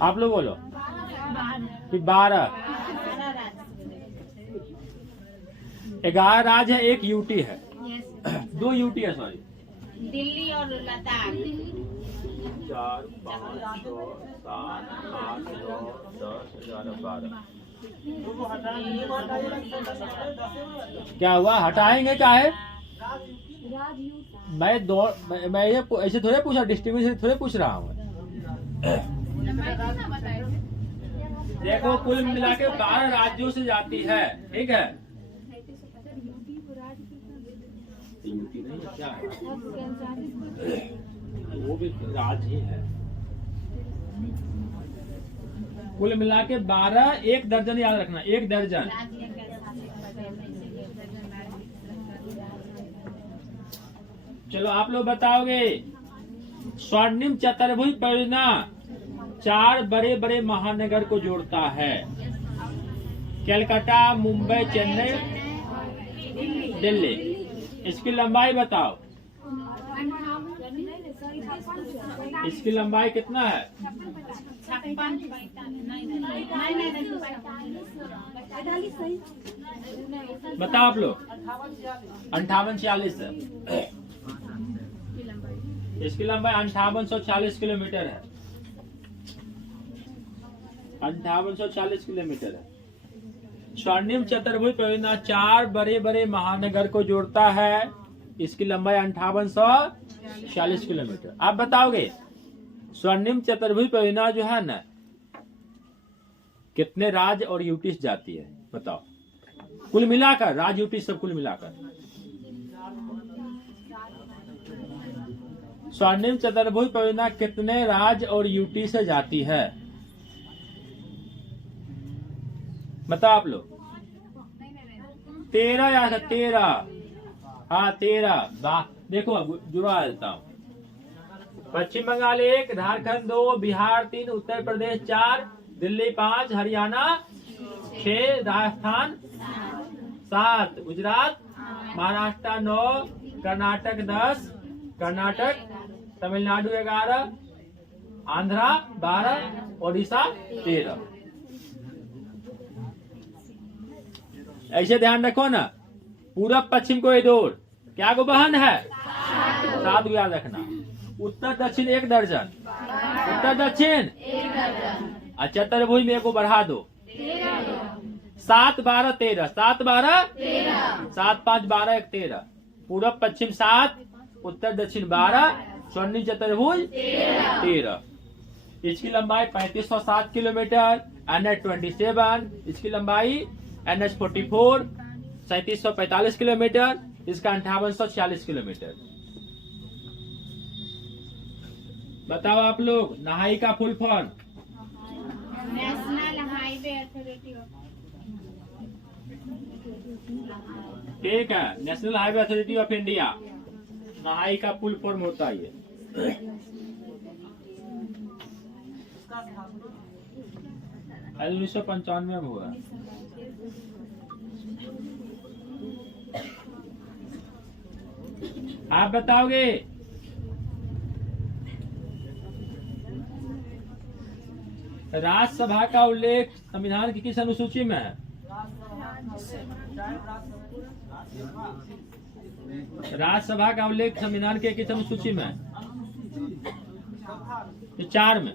आप लोग? बोलो कि 12। 11 राज्य है, एक यूटी है, 2 यूटी है, सॉरी। दिल्ली और लद्दाख। 4 5 6 7 8 9 10 11 12। क्या हुआ? हटाएंगे क्या है? मैं ये ऐसे थोड़े पूछा, डिस्ट्रीब्यूशन थोड़े पूछ रहा हूँ। देखो कुल मिला के 12 राज्यों से जाती है, ठीक है? यूटी नहीं है क्या? वो भी राज्य ही है। कुल मिला के 12, 1 दर्जन याद रखना, 1 दर्जन। चलो आप लोग बताओगे। स्वर्णिम चतुर्भुज परियोजना 4 बड़े बड़े महानगर को जोड़ता है। कलकत्ता, मुंबई, चेन्नई, दिल्ली। इसकी लंबाई बताओ। इसकी लंबाई कितना है? 56 बताओ आप लोग। 5846 है। इसकी लंबाई 5840 किलोमीटर है। 5840 किलोमीटर है। स्वर्णिम चतुर्भुज परियोजना 4 बड़े बड़े महानगर को जोड़ता है। इसकी लंबाई 5840 किलोमीटर। आप बताओगे स्वर्णिम चतुर्भुज परियोजना जो है ना, कितने राज्य और यूटी से जाती है? बताओ कुल मिलाकर, राज्य यूटी सब कुल मिलाकर। स्वर्णिम चतुर्भुज परियोजना कितने राज्य और यूटी से जाती है? बताओ आप लोग। 13 या 13? हाँ 13। वाह, देखो जुड़ा देता हूँ। पश्चिम बंगाल 1, झारखंड 2, बिहार 3, उत्तर प्रदेश 4, दिल्ली 5, हरियाणा 6, राजस्थान 7, गुजरात, महाराष्ट्र 9, कर्नाटक 10, कर्नाटक, तमिलनाडु 11, आंध्रा 12, ओडिशा 13। ऐसे ध्यान रखो ना। पूरब पश्चिम कॉरिडोर क्या को बहन है? 7 को याद रखना। उत्तर दक्षिण 1 दर्जन। उत्तर दक्षिण 1 दर्जन। चतुर्भुज में 1 को बढ़ा दो। 7 12 13। 7 12 13। 7 5 12 1 13। पूरब पश्चिम 7, उत्तर दक्षिण 12, स्वर्णिम चतुर्भुज 13। इसकी लंबाई 3507 किलोमीटर। NH 27। इसकी लंबाई NH 44 3745 किलोमीटर। इसका 5840 किलोमीटर। बताओ आप लोग। नहाई का full form? National highway authority. ठीक है, national highway authority of India. नहाई का फुल फॉर्म होता है ये। 1995 में हुआ। आप बताओगे। राज्यसभा का उल्लेख संविधान की किस अनुसूची में है? राज्यसभा का उल्लेख संविधान के किस अनुसूची में है? 4 में।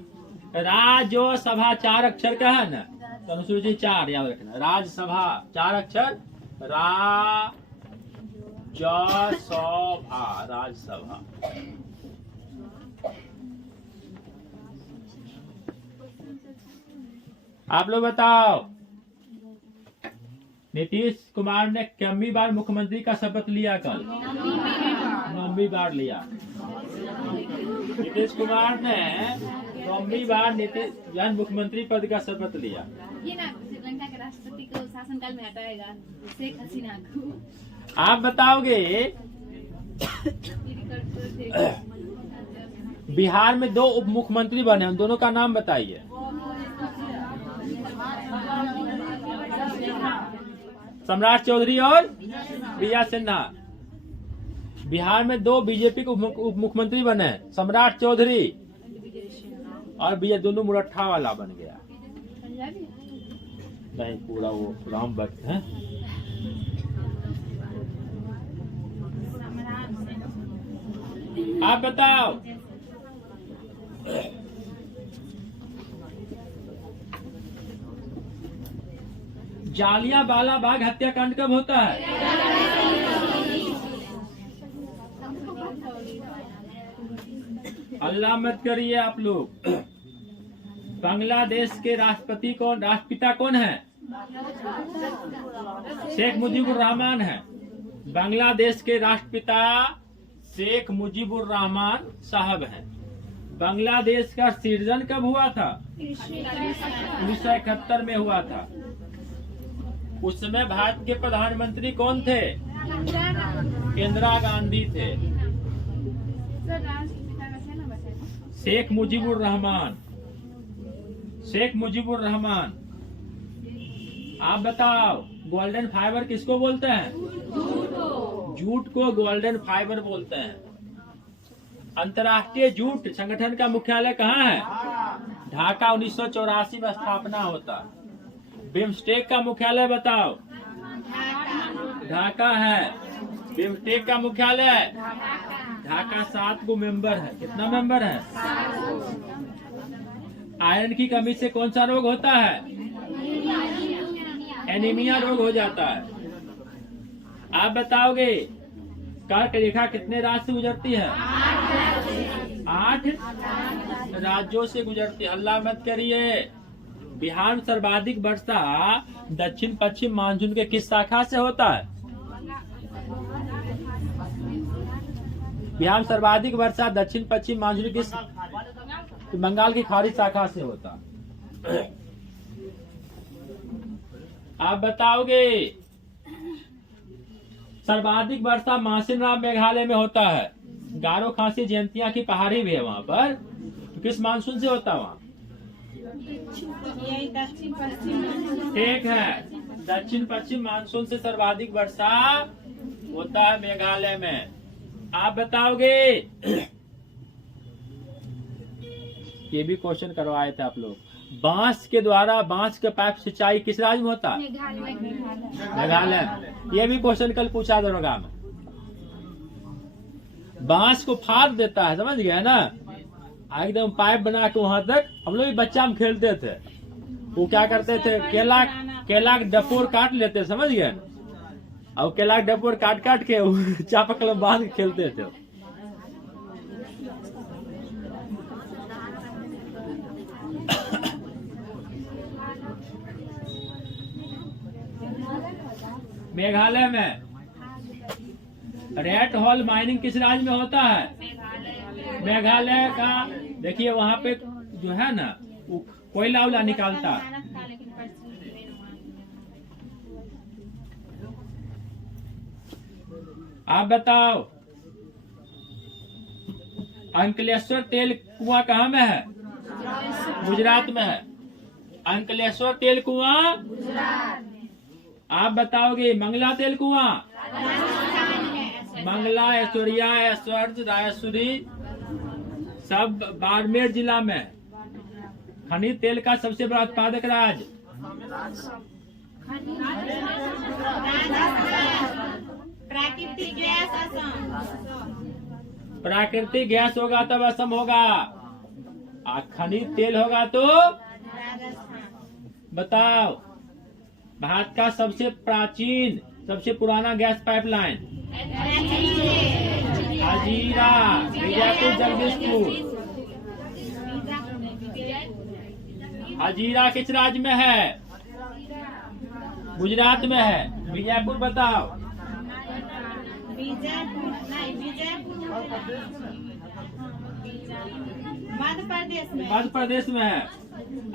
राज्यसभा 4 अक्षर का है ना, अनुसूची 4 याद रखना। राज्यसभा 4 अक्षर, राज्यसभा, राज्यसभा। आप लोग बताओ, नीतीश कुमार ने कितनी बार मुख्यमंत्री का शपथ लिया कल? 9वीं बार लिया। नीतीश कुमार ने 9वीं बार मुख्यमंत्री पद का शपथ लिया। ये ना श्रीलंका के राष्ट्रपति को शासनकाल में हटाएगा शेख हसीना को। आप बताओगे बिहार में 2 उप मुख्यमंत्री बने, उन दोनों का नाम बताइए। सम्राट चौधरी और प्रिया सिन्हा। बिहार में 2 बीजेपी के उप मुख्यमंत्री बने, सम्राट चौधरी और विजय, दोनों मुरट्ठा वाला बन गया। नहीं, पूरा वो राम भक्त है। आप बताओ, जालियांवाला बाग हत्याकांड कब होता है? अल्लाह मत करिए आप लोग। बांग्लादेश के राष्ट्रपिता कौन है? शेख मुजीबुर रहमान है। बांग्लादेश के राष्ट्रपिता शेख मुजीबुर रहमान साहब हैं। बांग्लादेश का सृजन कब हुआ था? 1971 में हुआ था। उस समय भारत के प्रधानमंत्री कौन थे? इंदिरा गांधी थे। शेख मुजीबुर रहमान, शेख मुजीबुर रहमान। आप बताओ, गोल्डन फाइबर किसको बोलते हैं? जूट को गोल्डन फाइबर बोलते हैं। अंतर्राष्ट्रीय जूट संगठन का मुख्यालय कहाँ है? ढाका। 1984 में स्थापना होता। बिम्स्टेक का मुख्यालय बताओ। ढाका है। बिम्स्टेक का मुख्यालय ढाका। 7 गो मेंबर है। कितना मेंबर है? आयरन की कमी से कौन सा रोग होता है? एनीमिया रोग हो जाता है। आप बताओगे कर्क रेखा कितने राज्य से गुजरती है? 8 राज्यों से गुजरती है। हल्ला मत करिए। बिहार में सर्वाधिक वर्षा दक्षिण पश्चिम मानसून के किस शाखा से होता है? बिहार में सर्वाधिक वर्षा दक्षिण पश्चिम मानसून किस? बंगाल की खाड़ी शाखा से होता। आप बताओगे सर्वाधिक वर्षा मासिनराम मेघालय में होता है। गारो खासी जयंतिया की पहाड़ी भी है वहाँ पर। तो किस मानसून से होता है वहाँ? ठीक है, दक्षिण पश्चिम मानसून से सर्वाधिक वर्षा होता है मेघालय में। आप बताओगे, ये भी क्वेश्चन करवाए थे आप लोग, बांस के द्वारा बांस के पाइप सिंचाई किस राज्य में होता है? मेघालय। ये भी क्वेश्चन कल पूछा दरोगा में। बांस को फाड़ देता है, समझ गया ना, एकदम पाइप बना के वहां तक। हम लोग भी बच्चा में खेलते थे। वो क्या करते थे, केला का डपोर काट लेते, समझ गए, और केला का डपोर काट के चापकल में बांध के खेलते थे। मेघालय में रेड हॉल माइनिंग किस राज्य में होता है? मेघालय का। देखिए वहाँ पे जो है ना, वो कोयला उला निकालता। आप बताओ, अंकलेश्वर तेल कुआं कहाँ में है? गुजरात में है। अंकलेश्वर तेल कुआं। आप बताओगे मंगला तेल कुआं? मंगला, ऐश्वर्या, ऐश्वर्य, रायसुरी सब बाड़मेर जिला में। खनिज तेल का सबसे बड़ा उत्पादक राज्य? प्राकृतिक गैस असम। प्राकृतिक गैस होगा तब असम होगा, और खनिज तेल होगा तो बताओ भारत का सबसे प्राचीन सबसे पुराना गैस पाइपलाइन हाजीरा, बीजापुर, जगदीशपुर। हाजीरा किस राज्य में है? गुजरात में है। बीजापुर बताओ। मध्य प्रदेश में है।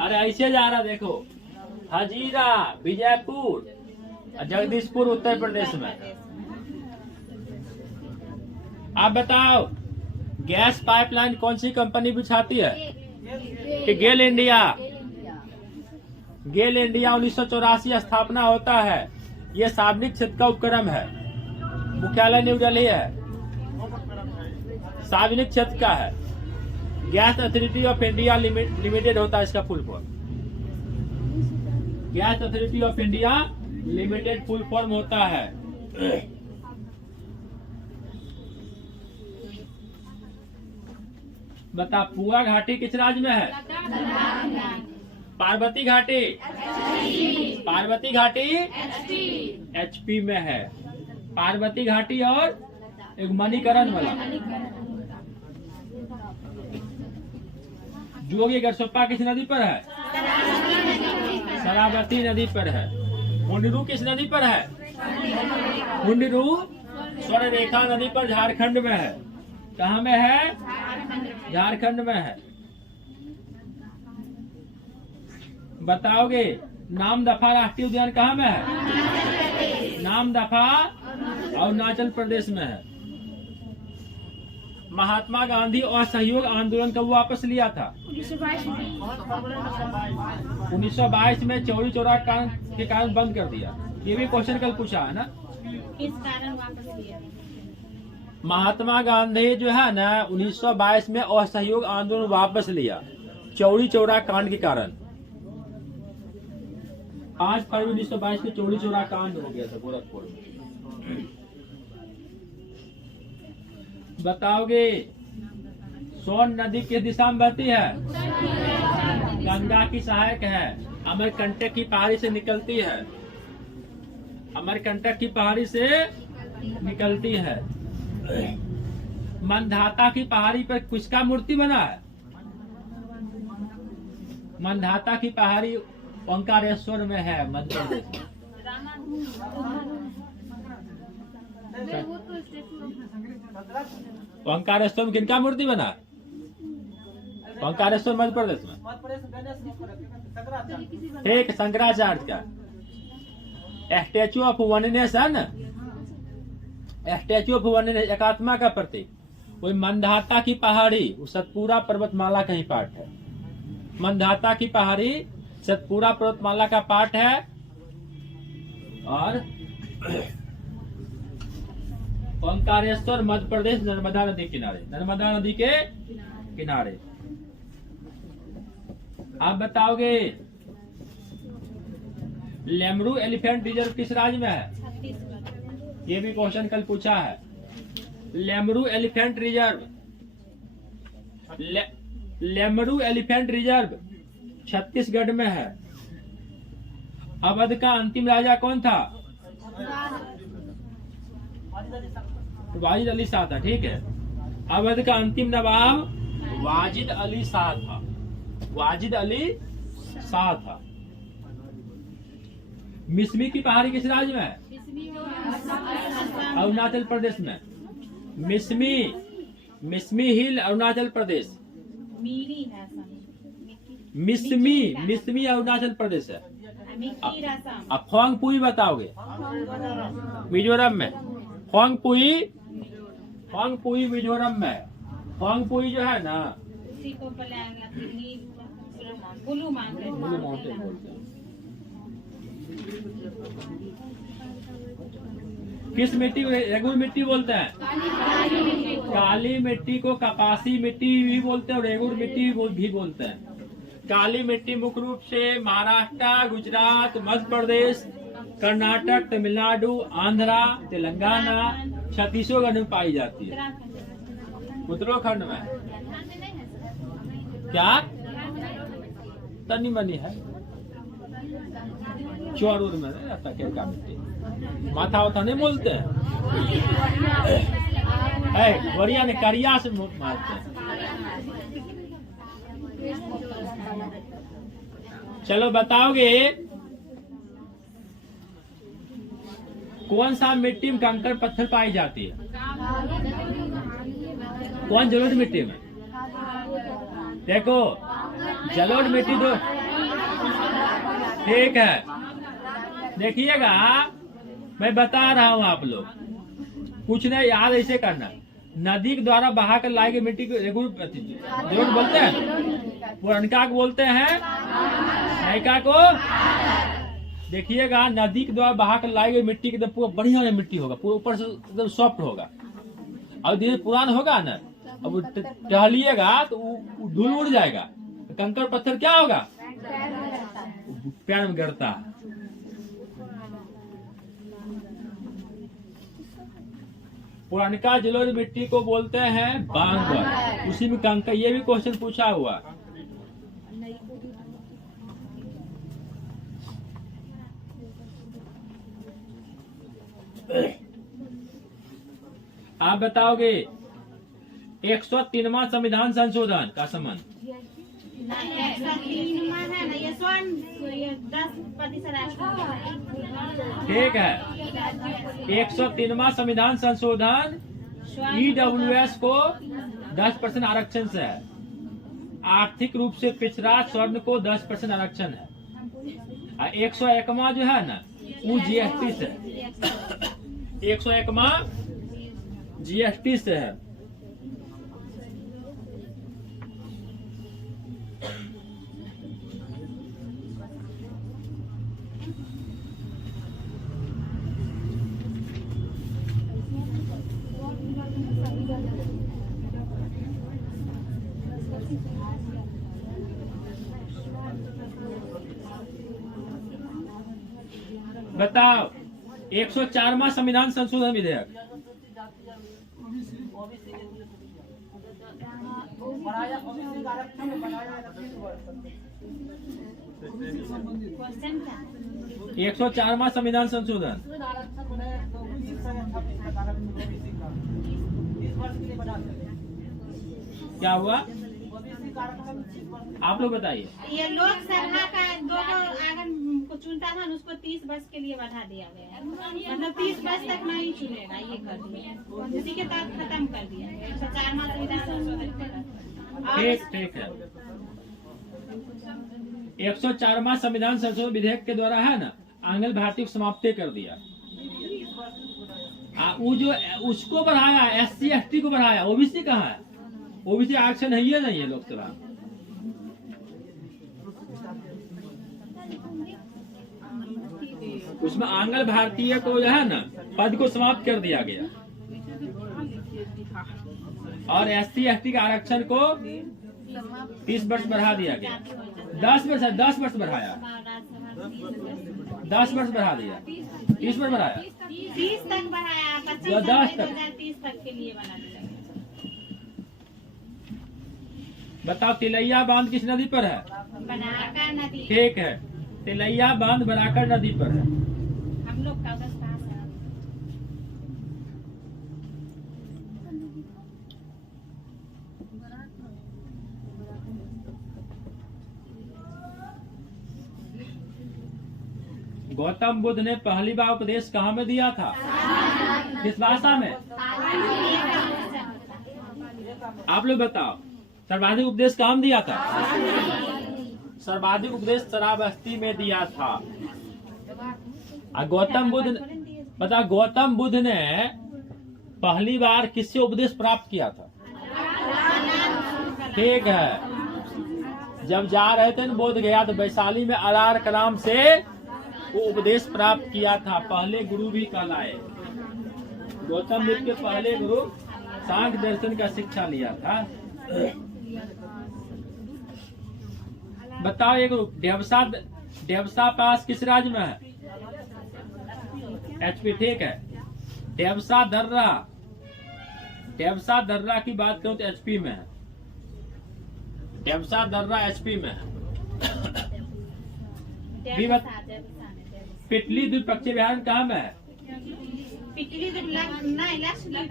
अरे ऐसे जा रहा देखो, हाजीरा बीजापुर, जगदीशपुर उत्तर प्रदेश में। आप बताओ गैस पाइपलाइन कौन सी कंपनी बिछाती है? कि गेल इंडिया। गेल इंडिया 1984 स्थापना होता है। ये सार्वजनिक क्षेत्र का उपक्रम है। मुख्यालय न्यू दिल्ली है। सार्वजनिक क्षेत्र का है। Gas authority of India limited होता है इसका full form. Gas authority of India limited full form होता है। बता पुआ घाटी किस राज्य में है? पार्वती घाटी। पार्वती घाटी एचपी में है। पार्वती घाटी और एक मणिकरण वाला। जोगी गरसोप्पा किस नदी पर है? शरावती नदी पर है। मुंडरू किस नदी पर है? मुंडरू स्वर्ण रेखा नदी पर झारखंड में है। कहाँ में है? झारखंड में है। बताओगे नामदफा राष्ट्रीय उद्यान कहाँ में है? नामदफा अरुणाचल प्रदेश में है। महात्मा गांधी असहयोग आंदोलन कब वापस लिया था? 1922 में चौरी चौरा के कारण बंद कर दिया। ये भी क्वेश्चन कल पूछा है ना। किस कारण वापस लिया? महात्मा गांधी जो है ना 1922 में असहयोग आंदोलन वापस लिया चौरी चौरा कांड के कारण। 5 फरवरी 1922 में चौरी चौरा कांड हो गया था गोरखपुर में। बताओगे सोन नदी किस दिशा में बहती है? गंगा की सहायक है। अमरकंटक की पहाड़ी से निकलती है। अमरकंटक की पहाड़ी से निकलती है। मंधाता की पहाड़ी पर किसका मूर्ति बना है? मंधाता की पहाड़ी ओंकारेश्वर में है, मध्य प्रदेश में। ओंकारेश्वर में किनका मूर्ति बना? ओंकारेश्वर मध्य प्रदेश में। ठीक, शंकराचार्य का स्टैचू ऑफ वननेस है ना। स्टैचू ऑफ वननेस एकात्मा का प्रतीक। वही मंधाता की पहाड़ी वो सतपुरा पर्वतमाला का ही पार्ट है। मंधाता की पहाड़ी सतपुरा पर्वतमाला का पार्ट है। और ओंकारेश्वर मध्य प्रदेश नर्मदा नदी किनारे। नर्मदा नदी के किनारे। आप बताओगे लेमरू एलिफेंट रिजर्व किस राज्य में है? ये भी क्वेश्चन कल पूछा है। Lemru elephant reserve Lemru elephant reserve Chhattisgarh में है। अवध का अंतिम राजा कौन था? वाजिद अली शाह था। ठीक है, अवध का अंतिम नवाब वाजिद अली शाह था। वाजिद अली शाह था। मिसमी की पहाड़ी किस राज्य में है? अरुणाचल प्रदेश में। मिसमी हिल अरुणाचल प्रदेश। मीरी है मिसमी अरुणाचल प्रदेश है। अब फोंगपुई बताओगे? मिजोरम में। फोंगपुई मिजोरम में। फोंगपुई जो है ना उसी को ब्लू माउंटेन बोलते हैं। किस मिट्टी को रेगुर मिट्टी बोलते हैं? काली मिट्टी को कपासी मिट्टी भी बोलते हैं और रेगुर मिट्टी भी बोलते हैं। काली मिट्टी मुख्य रूप से महाराष्ट्र, गुजरात, मध्य प्रदेश, कर्नाटक, तमिलनाडु, आंध्रा, तेलंगाना, छत्तीसगढ़ में पाई जाती है। उत्तराखंड में क्या तनी मनी है। चौर उर में नहीं रहता केरका मिट्टी, माथा वाथा नहीं बोलते हैं, बढ़िया ने करिया से मारते हैं। चलो बताओगे कौन सा मिट्टी में कंकड़ पत्थर पाई जाती है? कौन जलोढ़ मिट्टी में? देखो जलोढ़ मिट्टी तो ठीक है, देखिएगा मैं बता रहा हूँ आप लोग कुछ नहीं याद ऐसे करना। नदी के द्वारा बहा कर लाई गई मिट्टी को जलोढ़ बोलते हैं, पुरनका को बोलते हैं, नयका को। देखिएगा नदी के द्वारा बहा कर लाई गई मिट्टी की पूरा बढ़िया मिट्टी होगा, पूरा ऊपर से एकदम सॉफ्ट होगा, और धीरे पुरान होगा ना, अब टहलिएगा तो धूल उड़ जाएगा, कंकड़ पत्थर क्या होगा? पैर में गिरता है। पुरानका जलोढ़ मिट्टी को बोलते हैं बांगर, उसी में कंकड़। ये भी क्वेश्चन पूछा हुआ। आप बताओगे 103वां संविधान संशोधन का संबंध? 10% ठीक है, 103वां संविधान संशोधन EWS को 10% आरक्षण से है, आर्थिक रूप से पिछड़ा स्वर्ण को 10% आरक्षण है, और 101वां जो है ना वो GST से है, 101वां GST से है। बताओ 104वां संविधान संशोधन विधेयक। क्वेश्चन क्या? 104वां संविधान संशोधन क्या हुआ? आप लोग बताइए। ये लोकसभा का दो आंगन को चुनता था, उसको 30 वर्ष के लिए बढ़ा दिया गया, मतलब 30 वर्ष तक नहीं चुनेगा, ये कर दिया, इसी के तहत खत्म कर दिया 104वां संविधान संशोधन। ठीक है, 104वां संविधान संशोधन विधेयक के द्वारा है ना आंग्ल भारतीय को समाप्त कर दिया। वो जो उसको बढ़ाया SC ST को बढ़ाया, OBC कहाँ है? OBC आरक्षण है ही नहीं है लोकसभा। उसमें आंग्ल भारतीय को जो है ना पद को समाप्त कर दिया गया, और SC ST के आरक्षण को 30 वर्ष बढ़ा दिया गया। 10 वर्ष बढ़ाया, 10 वर्ष बढ़ा दिया, 30 वर्ष बढ़ाया, 30 तक बढ़ाया, 25 10 तक 2030 तक के लिए बना दिया। बताओ तिलैया बांध किस नदी पर है? बनाकर नदी। ठीक है, तिलैया बांध बनाकर नदी पर है। हम लोग का उधर पास है। गौतम बुद्ध ने पहली बार उपदेश कहाँ में दिया था? किस भाषा में? आप लोग बताओ। सर्वाधिक उपदेश कहाँ में दिया था? सर्वाधिक उपदेश शराबस्ती में दिया था। गौतम बुद्ध ने पहली बार किससे उपदेश प्राप्त किया था? ठीक है, जब जा रहे थे बोध गया तो वैशाली में अलार कलाम से वो उपदेश प्राप्त किया था। पहले गुरु भी कहलाए। गौतम बुद्ध के पहले गुरु सांख्य दर्शन का शिक्षा लिया था। बताओ एक डेवसा पास किस राज्य में है? HP। ठीक है, डेवसा दर्रा की बात करूं तो HP में है। डेवसा दर्रा HP में है। विवत जय पिटली द्विपक्षीय अभियान कहाँ में है? पिटली जब नहीं लक्ष्य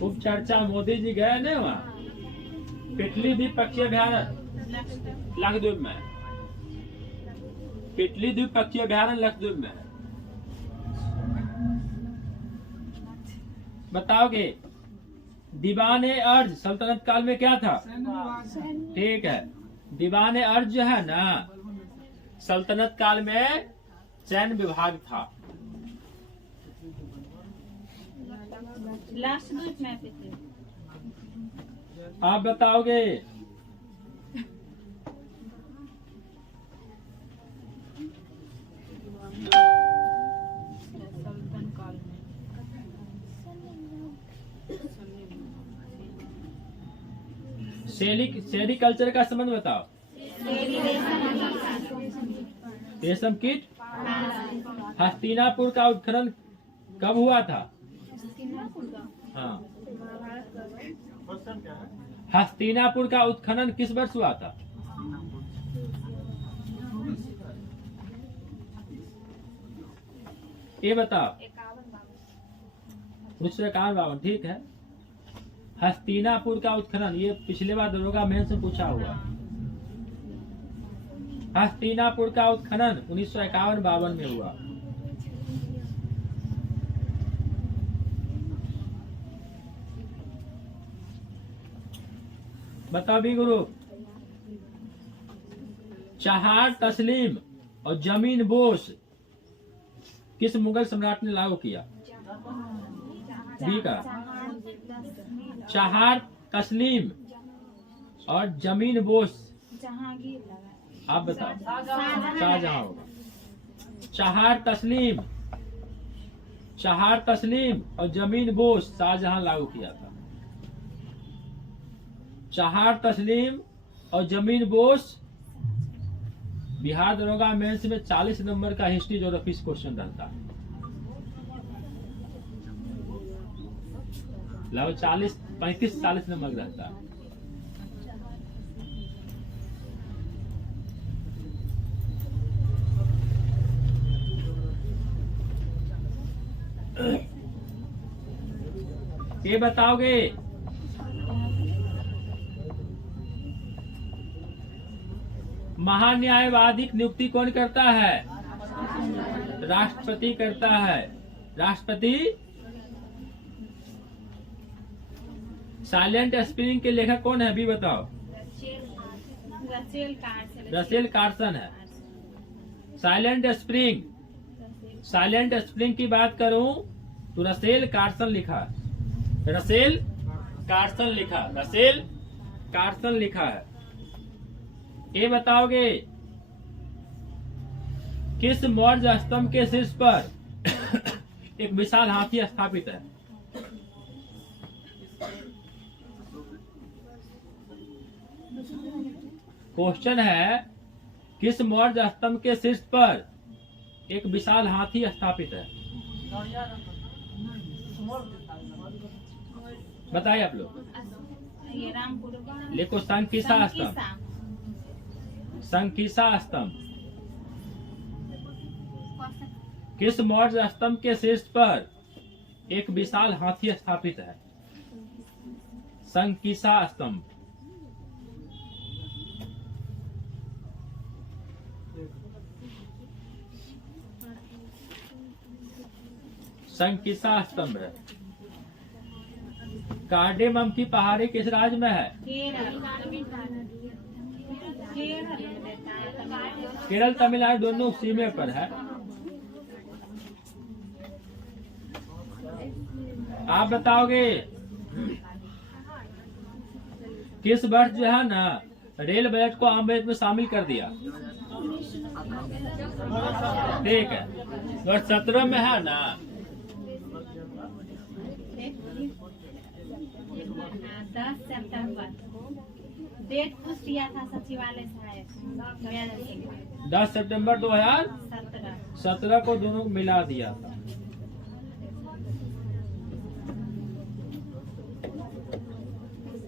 खूब चर्चा, मोदी जी गए नहीं वहाँ। पिटली द्विपक्षीय अभियान लक्षद्वीप में है। पिटली द्विपक्षीय अभियान लक्षद्वीप में है। बताओगे दीवान अर्ज सल्तनत काल में क्या था? ठीक है, दीवान अर्ज जो है ना, सल्तनत काल में सैन्य विभाग था। लक्षद्वीप में पिटली। आप बताओगे सेरिकल्चर का संबंध बताओ। रेशम कीट। हस्तिनापुर का उत्खनन कब हुआ था? हाँ, हस्तिनापुर का उत्खनन किस वर्ष हुआ था? ये बताओ। 1951। ठीक है, हस्तिनापुर का उत्खनन, ये पिछले बार दरोगा मेन से पूछा हुआ। हस्तिनापुर का उत्खनन 1951-52 में हुआ। बताओ भी गुरु। चहार तस्लीम और जमीन बोस किस मुगल सम्राट ने लागू किया? बी का चहार तस्लीम और जमीन बोस। आप बताओ। शाहजहां होगा। चहार तस्लीम और जमीन बोस शाहजहां लागू किया था। चहार तस्लीम और जमीन बोस। बिहार दरोगा मेंस में 40 नंबर का हिस्ट्री ज्योग्राफी क्वेश्चन रहता है। लगभग 35-40 नंबर रहता है। ये बताओगे महान्यायवादी की नियुक्ति कौन करता है? राष्ट्रपति करता है। राष्ट्रपति। साइलेंट स्प्रिंग के लेखक कौन है? अभी बताओ। रसेल कार्सन है। साइलेंट स्प्रिंग की बात करूं तो रसेल कार्सन लिखा। रसेल कार्सन लिखा है। ये बताओगे किस मौर्य स्तंभ के शीर्ष पर एक विशाल हाथी स्थापित है? क्वेश्चन है किस मौर्य स्तंभ के शीर्ष पर एक विशाल हाथी स्थापित है? बताइए आप लोग। लिखो संकिसा स्तंभ। संकिसा स्तंभ। किस मौर्य स्तंभ के शीर्ष पर एक विशाल हाथी स्थापित है? संकिसा स्तंभ। संकिसा स्तंभ है। कार्डेमम की पहाड़ी किस राज्य में है? केरल तमिलनाडु दोनों सीमे पर है। आप बताओगे किस वर्ष जो है ना रेल बजट को आम बजट में शामिल कर दिया? ठीक है, 2017 में है ना। 10 सितंबर डेट पुष्ट किया था सचिवालय सहायक। 10 सितंबर 2017 को दोनों को मिला दिया था।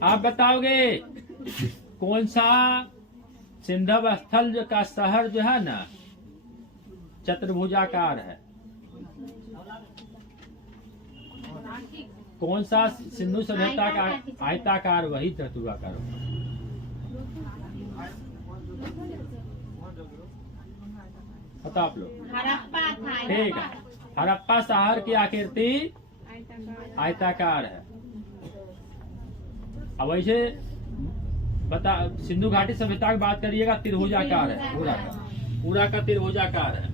आप बताओगे कौन सा सिंधव स्थल का शहर जो है ना चतुर्भुजाकार है। कौन सा सिंधु सभ्यता का आयताकार, वही चतुर्भुजाकार होगा। बता आप लोग। हड़प्पा था। ठीक है, हड़प्पा शहर की आकृति आयताकार है। अब वैसे बता, सिंधु घाटी सभ्यता की बात करिएगा, त्रिभुजाकार है, पूरा का त्रिभुजाकार है।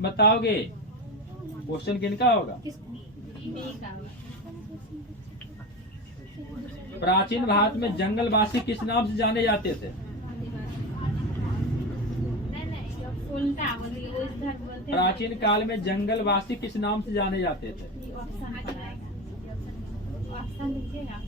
बताओगे क्वेश्चन किनका होगा? प्राचीन भारत में जंगलवासी किस नाम से जाने जाते थे? उल्टा बोलिए, उधर बोलते हैं। प्राचीन काल में जंगलवासी किस नाम से जाने जाते थे? ऑप्शन लीजिएगा।